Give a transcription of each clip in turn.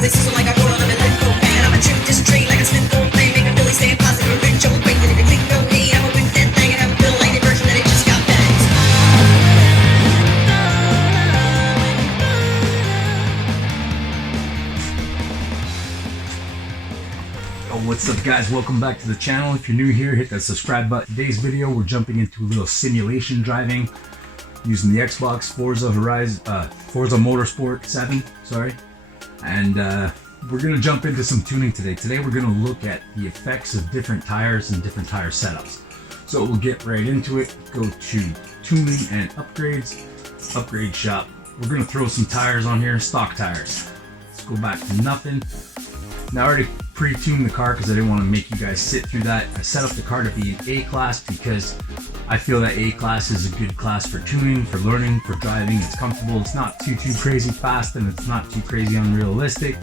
cause they sizzle like I roll on them and let go. And I'ma chew this tree like a Smith on play. Make a Billy stay positive, rich old great. And if you click no hate, I'ma whip that thing and have a Bill Laney version that it just got bags. What's up guys, welcome back to the channel. If you're new here, hit that subscribe button. Today's video we're jumping into a little simulation driving using the Xbox Forza Motorsport 7, and we're going to jump into some tuning today. Today we're going to look at the effects of different tires and different tire setups. So we'll get right into it. Go to tuning and upgrades, upgrade shop. We're going to throw some tires on here, stock tires. Let's go back to nothing. Now I already pre-tuned the car because I didn't want to make you guys sit through that. I set up the car to be an A class because I feel that A class is a good class for tuning, for learning, for driving. It's comfortable, it's not too crazy fast, and it's not too crazy unrealistic,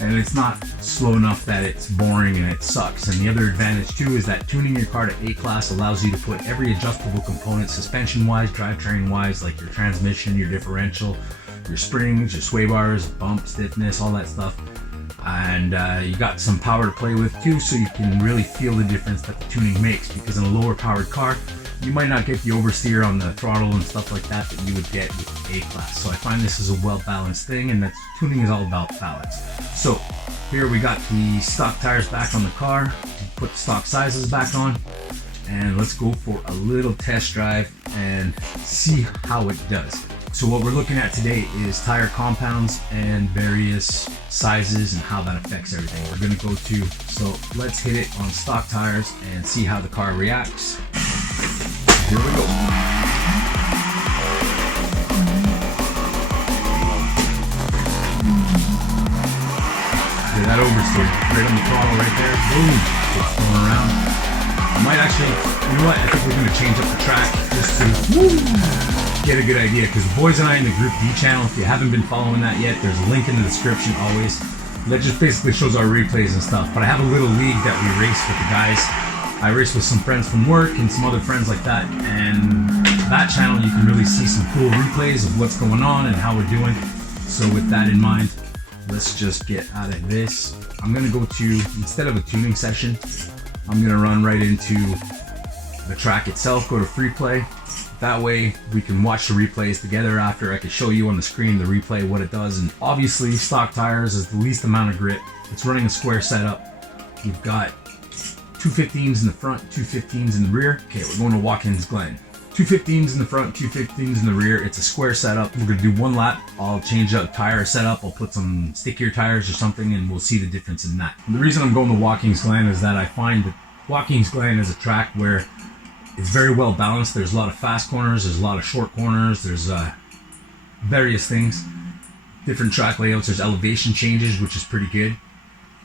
and it's not slow enough that it's boring and it sucks. And the other advantage too is that tuning your car to A class allows you to put every adjustable component, suspension wise, drivetrain wise, like your transmission, your differential, your springs, your sway bars, bump stiffness, all that stuff. And you got some power to play with too, so you can really feel the difference that the tuning makes, because in a lower powered car you might not get the oversteer on the throttle and stuff like that that you would get with A class. So I find this is a well balanced thing, and that's tuning is all about balance. So here we got the stock tires back on the car, put the stock sizes back on, and let's go for a little test drive and see how it does. So what we're looking at today is tire compounds and various sizes and how that affects everything. We're going to go to, so let's hit it on stock tires and see how the car reacts. Here we go. Hear that oversteer right on the throttle right there. Boom, it's going around. I might actually, you know what, I think we're going to change up the track just to get a good idea, because the boys and I in the Group D channel, if you haven't been following that yet, there's a link in the description always. That just basically shows our replays and stuff. But I have a little league that we race with the guys. I race with some friends from work and some other friends like that, and that channel you can really see some cool replays of what's going on and how we're doing. So with that in mind, let's just get out of this. I'm gonna go to, instead of a tuning session, I'm gonna run right into the track itself, go to free play. That way we can watch the replays together after. I can show you on the screen the replay what it does. And obviously stock tires is the least amount of grip. It's running a square setup. You've got 215s in the front, 215s in the rear. Okay, we're going to Watkins Glen. 215s in the front, 215s in the rear. It's a square setup. We're going to do one lap. I'll change up tire setup. I'll put some stickier tires or something, and we'll see the difference in that. And the reason I'm going to Watkins Glen is that I find that Watkins Glen is a track where it's very well balanced. There's a lot of fast corners, there's a lot of short corners, there's various things, different track layouts, there's elevation changes, which is pretty good.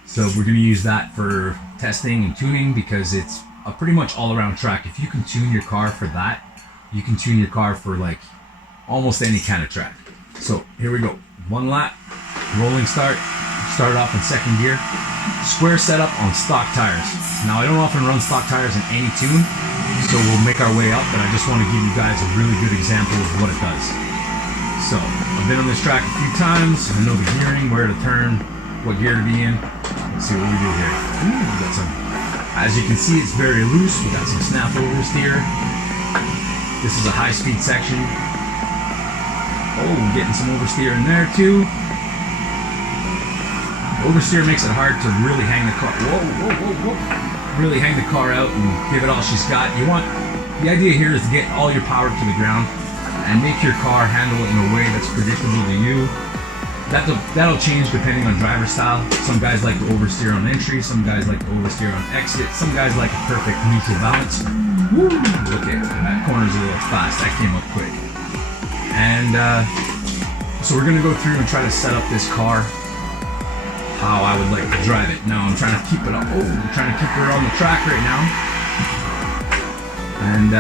So we're going to use that for testing and tuning, because it's a pretty much all around track. If you can tune your car for that, you can tune your car for like almost any kind of track. So here we go, one lap, rolling start off in second gear, square setup on stock tires. Now I don't often run stock tires in any tune, so we'll make our way up, but I just want to give you guys a really good example of what it does. So I've been on this track a few times. I know the gearing, where to turn, what gear to be in. Let's see what we do here. Ooh, we got some, as you can see, it's very loose. We got some snap oversteer. This is a high-speed section. Oh, getting some oversteer in there too. Oversteer makes it hard to really hang the car. Whoa. Really hang the car out and give it all she's got. The idea here is to get all your power to the ground and make your car handle it in a way that's predictable to you. That'll change depending on driver style. Some guys like to oversteer on entry, some guys like to oversteer on exit, some guys like a perfect neutral balance. Woo! Okay, that corner's a little fast. That came up quick. And so we're gonna go through and try to set up this car how I would like to drive it. Now I'm trying to keep it up. Oh, I'm trying to keep her on the track right now. And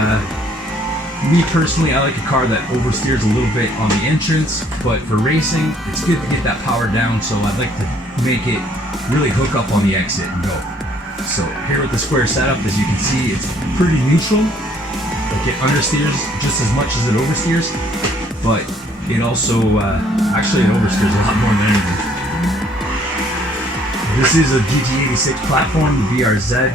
me personally, I like a car that oversteers a little bit on the entrance, but for racing, it's good to get that power down, so I'd like to make it really hook up on the exit and go. So here with the square setup, as you can see, it's pretty neutral. Like it understeers just as much as it oversteers, but it also, actually it oversteers a lot more than anything. This is a GT86 platform, the BRZ.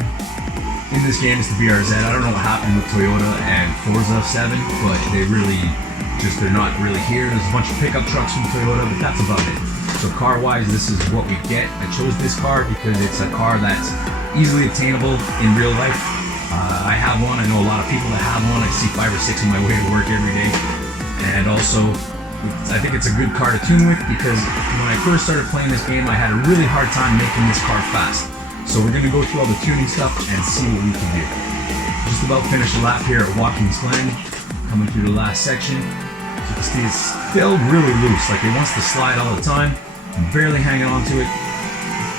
In this game, it's the BRZ. I don't know what happened with Toyota and Forza 7, but they're not really here. There's a bunch of pickup trucks from Toyota, but that's about it. So car-wise, this is what we get. I chose this car because it's a car that's easily obtainable in real life. I have one. I know a lot of people that have one. I see 5 or 6 on my way to work every day. And also, I think it's a good car to tune with because when I first started playing this game, I had a really hard time making this car fast. So we're going to go through all the tuning stuff and see what we can do. Just about finished a lap here at Watkins Glen, coming through the last section. So you can see it's still really loose, like it wants to slide all the time. I'm barely hanging on to it.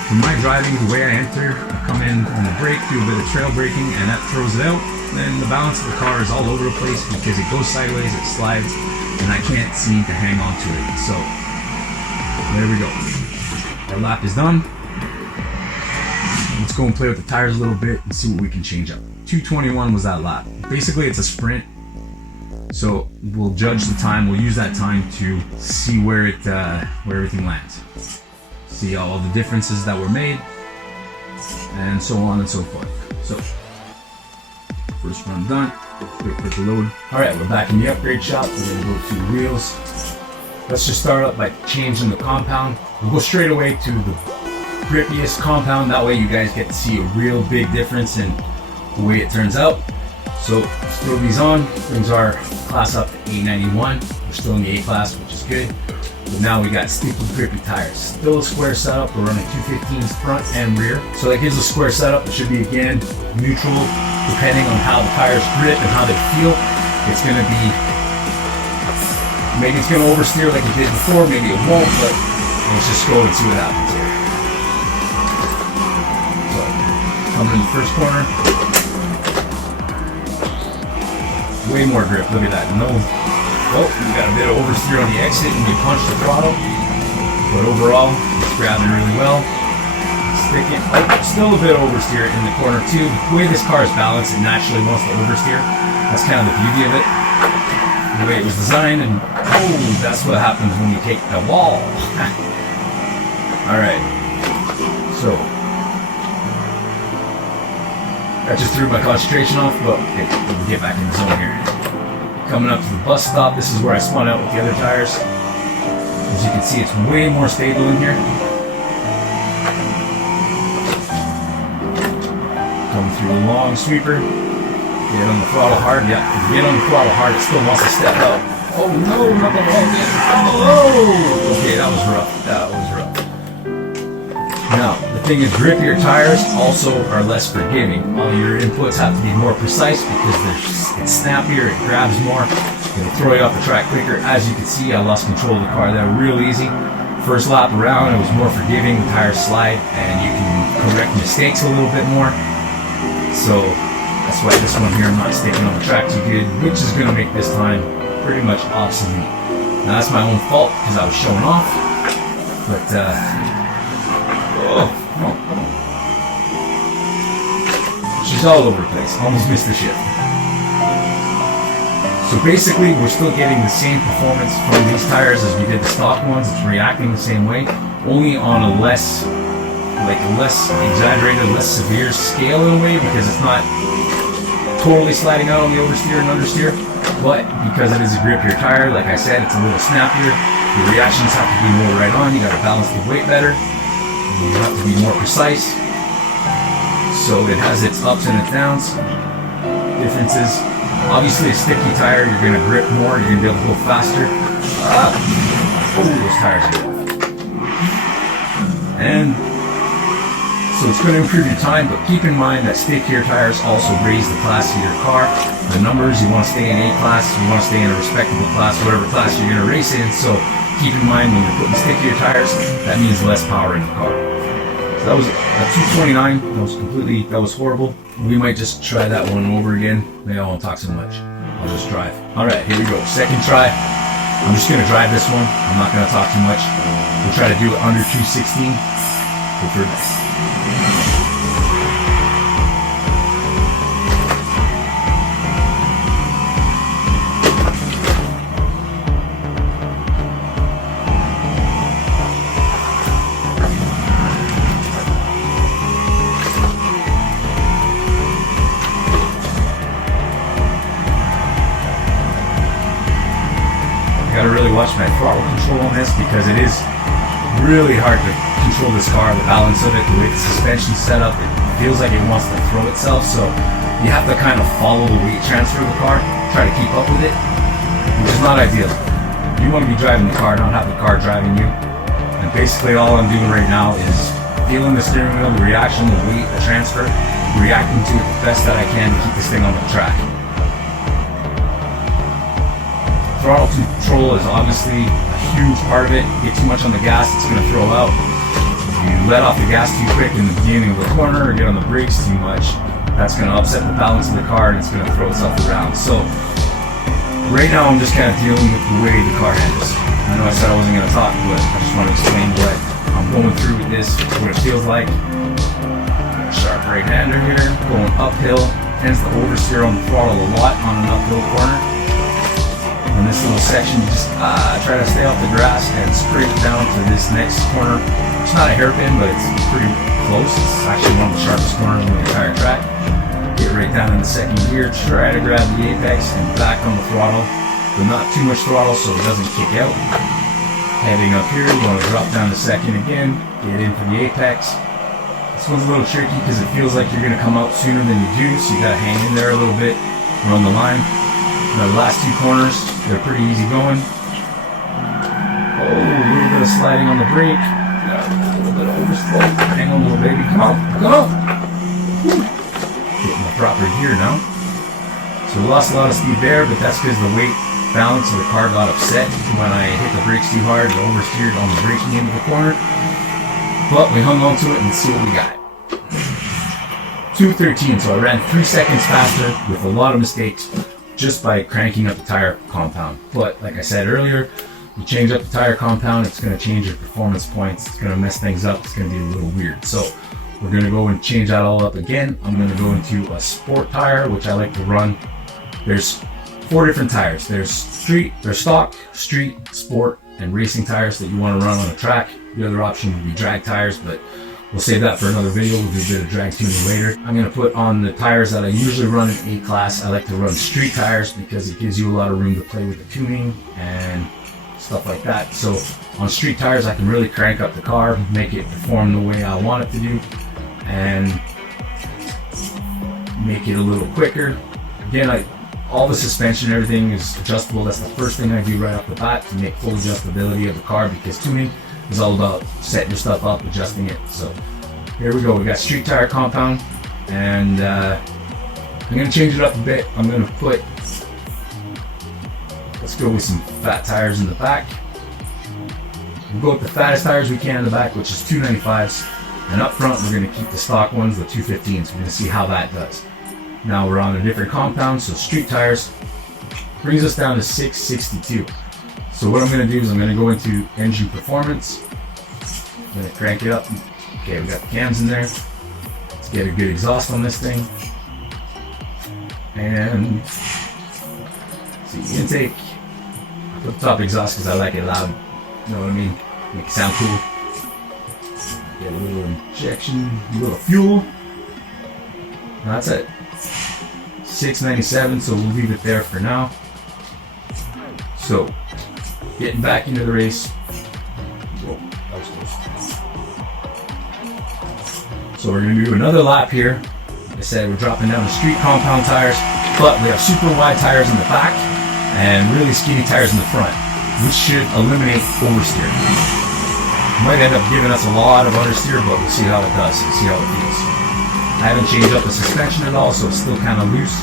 For my driving, the way I enter, I come in on the brake, do a bit of trail braking, and that throws it out. Then the balance of the car is all over the place because it goes sideways, it slides, and I can't seem to hang on to it. So, there we go. Our lap is done. Let's go and play with the tires a little bit and see what we can change up. 2:21 was that lap. Basically, it's a sprint. So we'll judge the time. We'll use that time to see where everything lands. See all the differences that were made, and so on and so forth. So first run done. Let's wait for it to load. All right, we're back in the upgrade shop. We're gonna go to wheels. Let's just start up by changing the compound. We'll go straight away to the grippiest compound. That way you guys get to see a real big difference in the way it turns out. So let's throw these on. Brings our class up to A91. We're still in the A class, which is good. But now we got sticky grippy tires. Still a square setup. We're running 215s front and rear. So that gives a square setup. It should be again neutral, depending on how the tires grip and how they feel. It's gonna be, maybe it's gonna oversteer like it did before, maybe it won't, but let's just go and see what happens here. So, coming in the first corner. Way more grip, look at that. No, oh, we got a bit of oversteer on the exit and you punch the throttle. But overall, it's grabbing really well. Sticking, oh, still a bit of oversteer in the corner too. The way this car is balanced, it naturally wants to oversteer. That's kind of the beauty of it. The way it was designed, and oh, that's what happens when you take the wall. Alright, so that just threw my concentration off, but okay, we'll get back in the zone here. Coming up to the bus stop, this is where I spun out with the other tires. As you can see, it's way more stable in here. Coming through a long sweeper. Get on the throttle hard. Yeah, if you get on the throttle hard, it still wants to step out. Oh no, not the wall yet. Oh! Okay, that was rough. That was rough. Now, the thing is, grippier tires also are less forgiving. All your inputs have to be more precise because it's snappier, it grabs more, it'll throw you off the track quicker. As you can see, I lost control of the car there real easy. First lap around, it was more forgiving, the tires slide, and you can correct mistakes a little bit more. So, that's why this one here, I'm not sticking on the track too good, which is going to make this time pretty much obsolete. Now, that's my own fault because I was showing off, but, oh, she's all over the place. Almost missed the shift. So basically, we're still getting the same performance from these tires as we did the stock ones. It's reacting the same way, only on a less exaggerated, less severe scale in a way, because it's not totally sliding out on the oversteer and understeer. But because it is a grippier tire, like I said, it's a little snappier. The reactions have to be more right on. You got to balance the weight better. You have to be more precise. So it has its ups and its downs, differences. Obviously, a sticky tire, you're going to grip more, you're going to be able to go faster. Oh, those tires are rough. And so it's going to improve your time, but keep in mind that stickier tires also raise the class of your car. The numbers, you want to stay in A class, you want to stay in a respectable class, whatever class you're going to race in. So keep in mind when you're putting stickier tires, that means less power in the car. So that was a 229. That was horrible. We might just try that one over again. Maybe I won't talk so much. I'll just drive. All right, here we go. Second try. I'm just gonna drive this one. I'm not gonna talk too much. We'll try to do it under 216. Hope for this. Gotta really watch my throttle control on this because it is really hard to control this car, the balance of it, the way the suspension's set up. It feels like it wants to throw itself, so you have to kind of follow the weight transfer of the car, try to keep up with it, which is not ideal. You want to be driving the car, not have the car driving you. And basically all I'm doing right now is feeling the steering wheel, the reaction, the weight, the transfer, reacting to it the best that I can to keep this thing on the track. Throttle control is obviously a huge part of it. Get too much on the gas, it's going to throw out. You let off the gas too quick in the beginning of the corner or get on the brakes too much, that's going to upset the balance of the car and it's going to throw itself around. So right now I'm just kind of dealing with the way the car handles. I know I said I wasn't going to talk, but I just want to explain what I'm going through with this, what it feels like. Sharp right-hander here, going uphill, tends to oversteer on the throttle a lot on an uphill corner. In this little section, you just try to stay off the grass and sprint down to this next corner. It's not a hairpin, but it's pretty close. It's actually one of the sharpest corners on the entire track. Get right down in the second gear, try to grab the apex and back on the throttle, but not too much throttle so it doesn't kick out. Heading up here, you want to drop down to second again, get into the apex. This one's a little tricky because it feels like you're going to come out sooner than you do, so you got to hang in there a little bit, run the line. Now the last two corners, they're pretty easy going. Oh, a little bit of sliding on the brake. Got a little bit of overslow. Hang on, little baby. Come on, come on. Woo. Getting the proper gear now. So we lost a lot of speed there, but that's because the weight balance of the car got upset when I hit the brakes too hard and oversteered on the braking end of the corner. But we hung on to it and let's see what we got. 2:13, so I ran 3 seconds faster with a lot of mistakes just by cranking up the tire compound. But like I said earlier, you change up the tire compound, it's going to change your performance points, it's going to mess things up, it's going to be a little weird. So we're going to go and change that all up again. I'm going to go into a sport tire, which I like to run. There's 4 different tires. There's stock, street, sport, and racing tires that you want to run on a track. The other option would be drag tires, but we'll save that for another video. We'll do a bit of drag tuning later. I'm going to put on the tires that I usually run in A-class. I like to run street tires because it gives you a lot of room to play with the tuning and stuff like that. So on street tires, I can really crank up the car, make it perform the way I want it to do, and make it a little quicker. Again, all the suspension, everything is adjustable. That's the first thing I do right off the bat to make full adjustability of the car, because tuning is all about setting your stuff up, adjusting it. So here we go. We got street tire compound, and I'm going to change it up a bit. I'm going to put, let's go with some fat tires in the back. We'll go with the fattest tires we can in the back, which is 295s. And up front, we're going to keep the stock ones, the 215s. We're going to see how that does. Now we're on a different compound, so street tires brings us down to 662. So what I'm going to do is I'm going to go into engine performance. I'm going to crank it up. Okay, we got the cams in there. Let's get a good exhaust on this thing. And see, intake. I put the top exhaust because I like it loud. You know what I mean? Make it sound cool. Get a little injection, a little fuel. And that's it. 697, so we'll leave it there for now. So, getting back into the race. Whoa, that was close. So we're going to do another lap here. Like I said, we're dropping down to street compound tires, but we have super wide tires in the back and really skinny tires in the front, which should eliminate oversteer. Might end up giving us a lot of understeer, but we'll see how it does and see how it feels. I haven't changed up the suspension at all, so it's still kind of loose.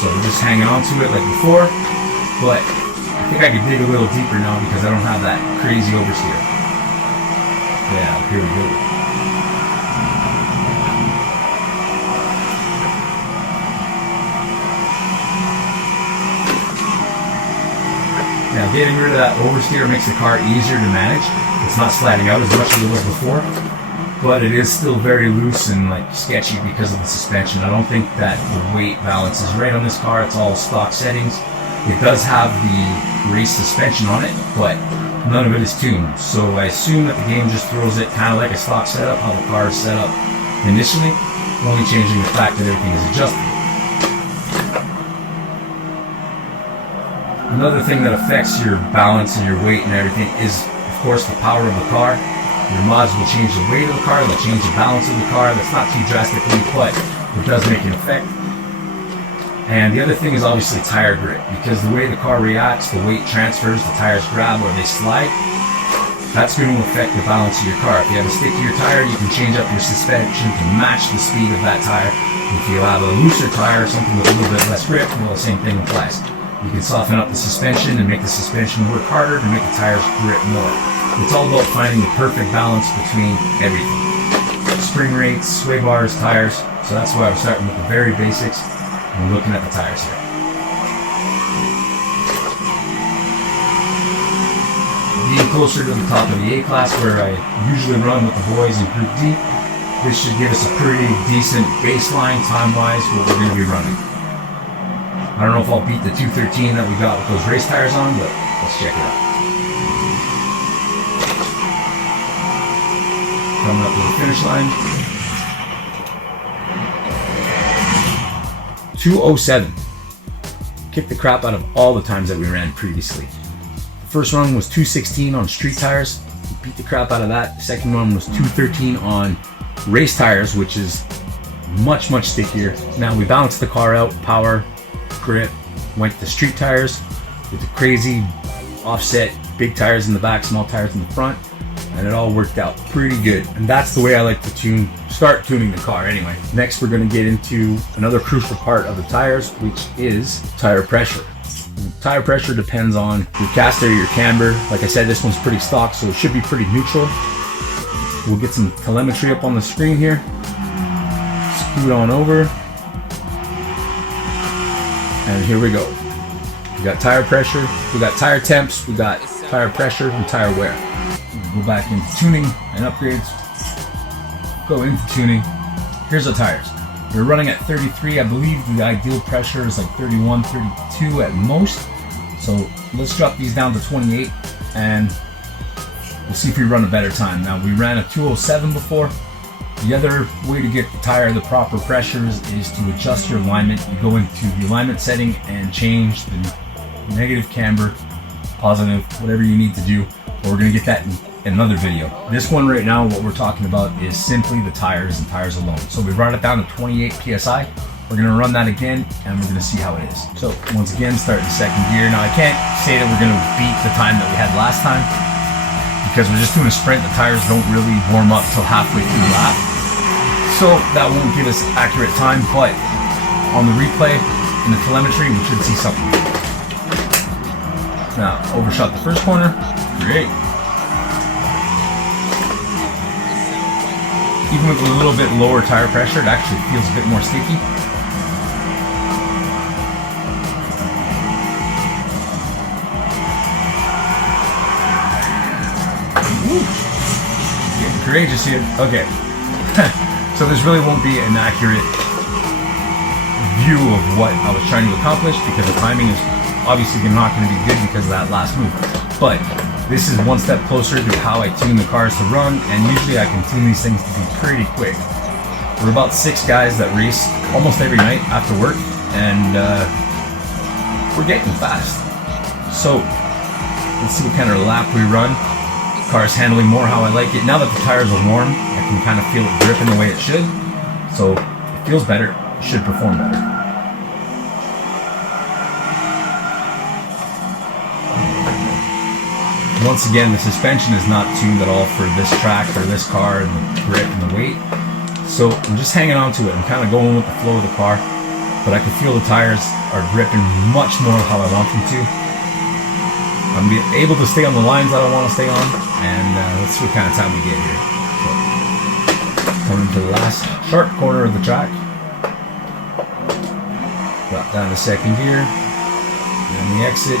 So we're just hanging on to it like before, but I think I could dig a little deeper now because I don't have that crazy oversteer. Yeah, here we go. Now getting rid of that oversteer makes the car easier to manage. It's not sliding out as much as it was before, but it is still very loose and like sketchy because of the suspension. I don't think that the weight balance is right on this car. It's all stock settings. It does have the race suspension on it, but none of it is tuned. So I assume that the game just throws it kind of like a stock setup, how the car is set up initially, only changing the fact that everything is adjustable. Another thing that affects your balance and your weight and everything is, of course, the power of the car. Your mods will change the weight of the car, they'll change the balance of the car. That's not too drastically, but it does make an effect. And the other thing is obviously tire grip, because the way the car reacts, the weight transfers, the tires grab or they slide. That's going to affect the balance of your car. If you have a stickier tire, you can change up your suspension to match the speed of that tire. If you have a looser tire, something with a little bit less grip, well, the same thing applies. You can soften up the suspension and make the suspension work harder to make the tires grip more. It's all about finding the perfect balance between everything. Spring rates, sway bars, tires. So that's why I'm starting with the very basics and we're looking at the tires here. Being closer to the top of the A-Class where I usually run with the boys in Group D, this should give us a pretty decent baseline time-wise what we're going to be running. I don't know if I'll beat the 213 that we got with those race tires on, but let's check it out. Coming up to the finish line. 2:07. Kicked the crap out of all the times that we ran previously. First run was 2:16 on street tires. We beat the crap out of that. The second run was 2:13 on race tires, which is much, much stickier. Now we balanced the car out, power, grip, went to street tires with the crazy offset, big tires in the back, small tires in the front, and it all worked out pretty good. And that's the way I like to start tuning the car anyway. Next, we're gonna get into another crucial part of the tires, which is tire pressure. Tire pressure depends on your caster, your camber. Like I said, this one's pretty stock, so it should be pretty neutral. We'll get some telemetry up on the screen here. Scoot on over. And here we go. We got tire pressure, we got tire temps, we got tire pressure and tire wear. We'll go back into tuning and upgrades. Go into tuning. Here's the tires. We're running at 33. I believe the ideal pressure is like 31, 32 at most. So let's drop these down to 28 and we'll see if we run a better time. Now we ran a 2:07 before. The other way to get the tire the proper pressures is to adjust your alignment. You go into the alignment setting and change the negative camber, positive, whatever you need to do. But we're gonna get that in another video. This one right now, what we're talking about is simply the tires and tires alone. So we brought it down to 28 PSI. We're gonna run that again and we're gonna see how it is. So once again, start in second gear. Now I can't say that we're gonna beat the time that we had last time because we're just doing a sprint. The tires don't really warm up till halfway through the lap. So that won't give us accurate time, but on the replay in the telemetry, we should see something. Now, overshot the first corner, great. Even with a little bit lower tire pressure, it actually feels a bit more sticky. Woo. Getting courageous here. Okay. So this really won't be an accurate view of what I was trying to accomplish because the timing is obviously not going to be good because of that last move. But this is one step closer to how I tune the cars to run, and usually I can tune these things to be pretty quick. We're about 6 guys that race almost every night after work, and we're getting fast. So let's see what kind of lap we run. Car's handling more how I like it. Now that the tires are warm, I can kind of feel it gripping the way it should. So it feels better, it should perform better. Once again, the suspension is not tuned at all for this track or this car and the grip and the weight. So I'm just hanging on to it. I'm kind of going with the flow of the car, but I can feel the tires are gripping much more how I want them to. I'm able to stay on the lines that I want to stay on, and let's see what kind of time we get here. So, coming to the last sharp corner of the track. Drop down to second gear, and the exit.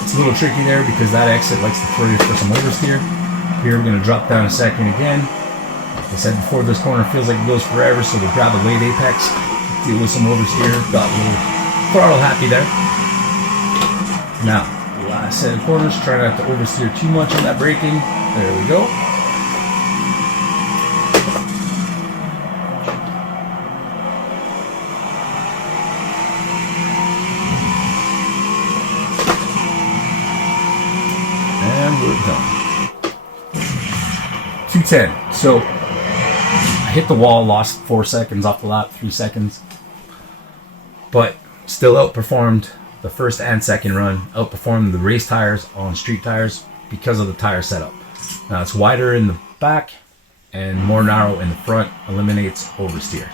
It's a little tricky there because that exit likes to throw you for some oversteer. Here we're going to drop down a second again. Like I said before, this corner feels like it goes forever, so we'll grab a late apex, deal with some oversteer. Got a little throttle happy there. Now, last set of corners, try not to oversteer too much on that braking. There we go. foot zone. 210. So I hit the wall, lost 4 seconds off the lap, 3 seconds, but still outperformed the first and second run, outperformed the race tires on street tires because of the tire setup. Now it's wider in the back and more narrow in the front, eliminates oversteer.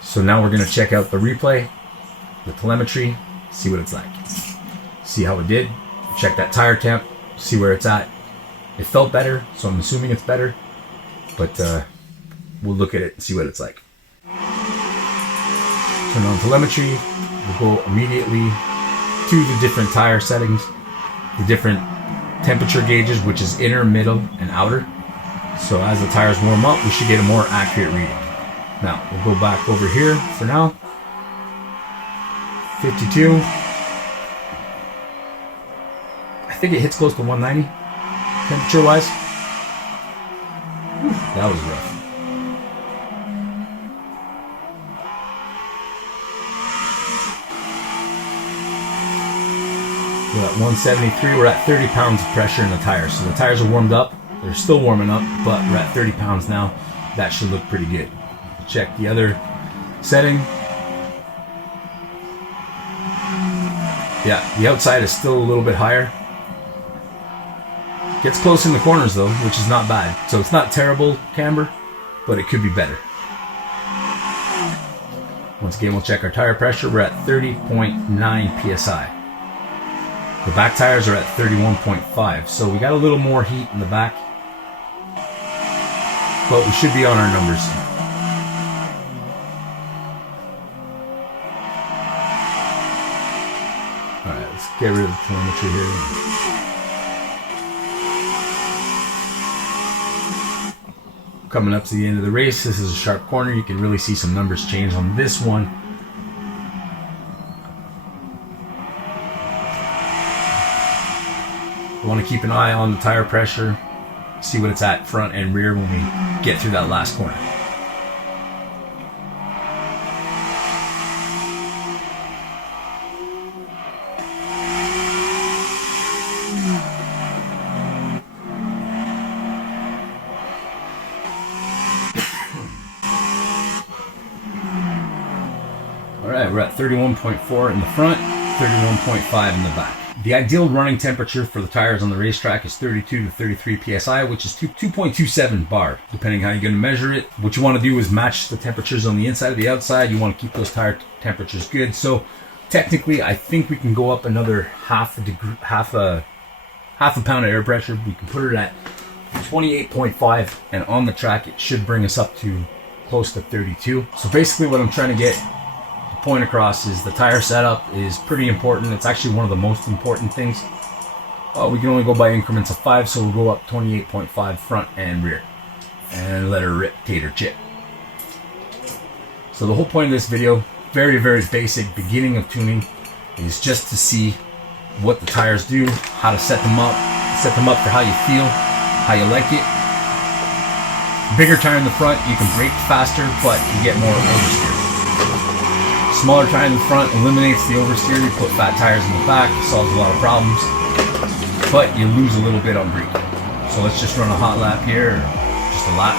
So now we're going to check out the replay, the telemetry, see what it's like. See how it did, check that tire temp, see where it's at. It felt better, so I'm assuming it's better, but we'll look at it and see what it's like. Turn on telemetry, we'll go immediately to the different tire settings, the different temperature gauges, which is inner, middle, and outer. So as the tires warm up, we should get a more accurate reading. Now, we'll go back over here for now. 52. I think it hits close to 190, temperature-wise. That was rough. We're at 173, we're at 30 pounds of pressure in the tires. So the tires are warmed up, they're still warming up, but we're at 30 pounds now. That should look pretty good. Check the other setting. Yeah, the outside is still a little bit higher. Gets close in the corners though, which is not bad. So it's not terrible camber, but it could be better. Once again, we'll check our tire pressure. We're at 30.9 psi. The back tires are at 31.5, so we got a little more heat in the back, but we should be on our numbers. Alright, let's get rid of the telemetry here. Coming up to the end of the race, this is a sharp corner. You can really see some numbers change on this one. We want to keep an eye on the tire pressure, see what it's at front and rear when we get through that last corner. Alright, we're at 31.4 in the front, 31.5 in the back. The ideal running temperature for the tires on the racetrack is 32 to 33 psi, which is 2.27 bar, depending how you're going to measure it. What you want to do is match the temperatures on the inside and the outside. You want to keep those tire temperatures good. So technically, I think we can go up another half a pound of air pressure. We can put it at 28.5, and on the track, it should bring us up to close to 32. So basically, what I'm trying to get point across is the tire setup is pretty important. It's actually one of the most important things. We can only go by increments of 5, so we'll go up 28.5 front and rear and let her rip, tater chip. So the whole point of this video, very basic beginning of tuning, is just to see what the tires do, how to set them up for how you feel, how you like it. Bigger tire in the front, you can brake faster, but you get more oversteer. Smaller tire in the front eliminates the oversteer. You put fat tires in the back, solves a lot of problems, but you lose a little bit on braking. So let's just run a hot lap here, or just a lap.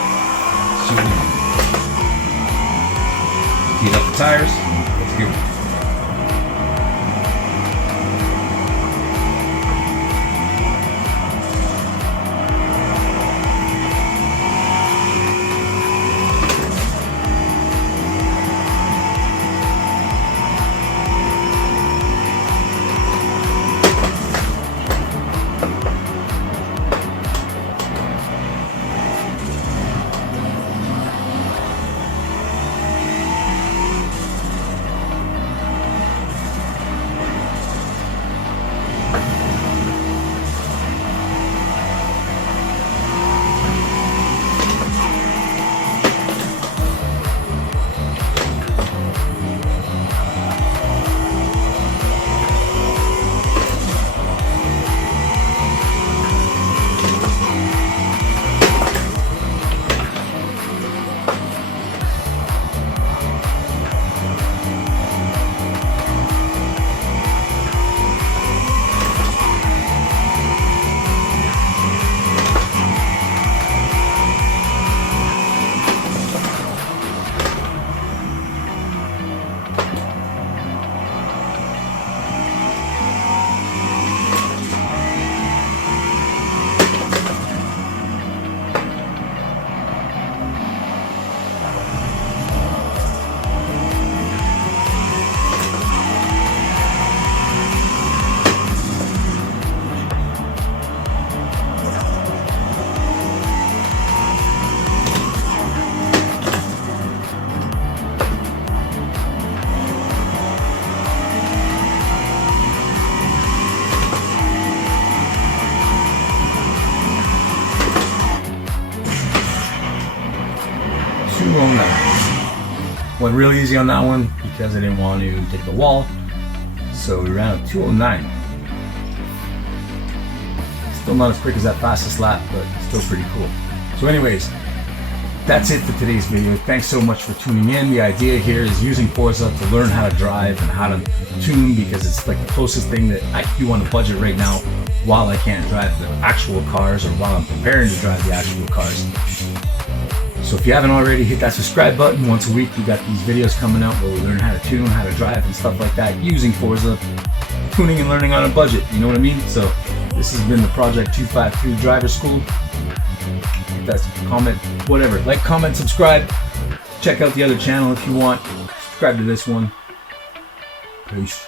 Heat up the tires. Let's go. Went real easy on that one because I didn't want to take the wall. So we ran a 209. Still not as quick as that fastest lap, but still pretty cool. So anyways, that's it for today's video. Thanks so much for tuning in. The idea here is using Forza to learn how to drive and how to tune, because it's like the closest thing that I can do on a budget right now while I can't drive the actual cars, or while I'm preparing to drive the actual cars. So if you haven't already, hit that subscribe button. Once a week we got these videos coming out where we learn how to tune, how to drive and stuff like that using Forza, tuning and learning on a budget, you know what I mean? So this has been the Project 252 Driver School. That's comment, whatever, like, comment, subscribe, check out the other channel if you want, subscribe to this one. Peace.